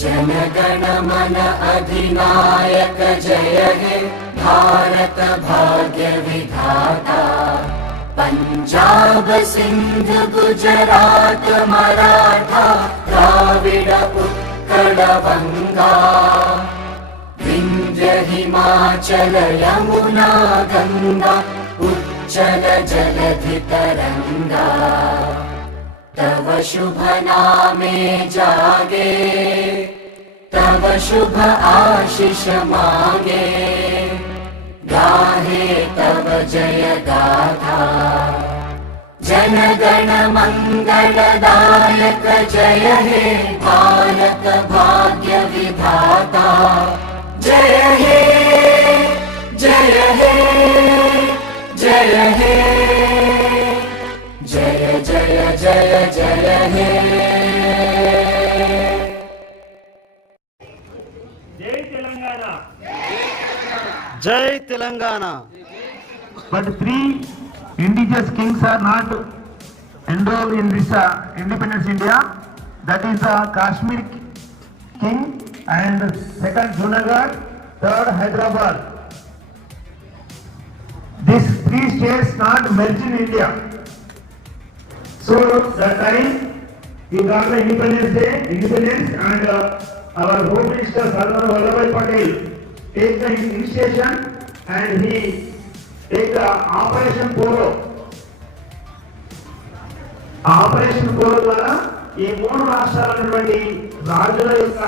जनगण मन अधिनायक जय हे भारत भाग्य विधाता। पंजाब सिंध गुजरात मराठा द्राविड उत्कल बंगा विंध्य हिमाचल यमुना गंगा उच्चल जलधि तरंगा। तव शुभ नामे जागे तव शुभ आशीष मांगे गाहे तव जय गाथा। जनगण मंगलदायक जय हे भारत भाग्य विधाता। जय हे जय हे जय हे जय जय जय जय हे। जय तेलंगाना जय Telangana. But three indigenous kings are not enrolled in this independence India. That is the Kashmir king and second Junagadh, third Hyderabad. These three states not merged in India. So that time we got the independence and our Home Minister Sardar Vallabhbhai Patel take the initiation and he take the Operation Polo. Operation Polo ద్వారా ఈ మూడు రాష్ట్రాలైనటువంటి రాజుల యొక్క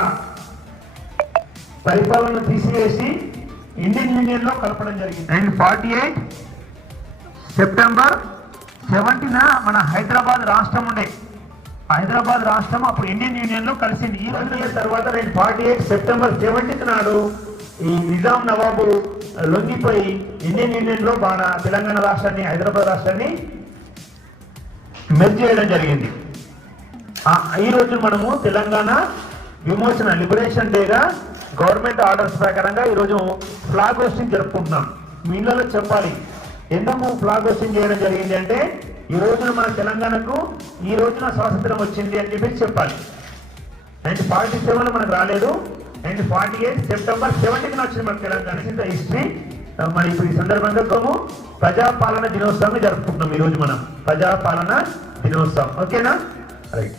పరిపాలన తీసివేసి Indian union లో కలపడం జరిగింది. అండ్ 48 సెప్టెంబర్ 17న మన హైదరాబాద్ రాష్ట్రం ఉండే హైదరాబాద్ రాష్ట్రం అప్పుడు ఇండియన్ యూనియన్ లో కలిసింది. ఈ రోజు తర్వాత 48 సెప్టెంబర్ 17th నాడు ఈ నిజాం నవాబు లొంగిపోయి ఇండియన్ యూనియన్ లో మన తెలంగాణ రాష్ట్రాన్ని హైదరాబాద్ రాష్ట్రాన్ని మెర్జ్ చేయడం జరిగింది. ఈ రోజు మనము తెలంగాణ విమోచన లిబరేషన్ డేగా గవర్నమెంట్ ఆర్డర్స్ ప్రకారంగా ఈరోజు ఫ్లాగ్ హోస్టింగ్ జరుపుకుంటున్నాం. మీ ఇళ్ళలో చెప్పాలి ఎందుకు ఫ్లాగ్ హోస్టింగ్ చేయడం జరిగింది అంటే ఈ రోజున మన తెలంగాణకు ఈ రోజున స్వాతంత్రం వచ్చింది అని చెప్పి చెప్పాలి. అండ్ 47 మనకు రాలేదు. అండ్ 48 సెప్టెంబర్ 17న వచ్చింది మన తెలంగాణ హిస్టరీ. మరి ఇప్పుడు ఈ సందర్భంగా ప్రజాపాలన దినోత్సవం జరుపుకుంటున్నాం. ఈ రోజు మనం ప్రజాపాలన దినోత్సవం. ఓకేనా? రైట్.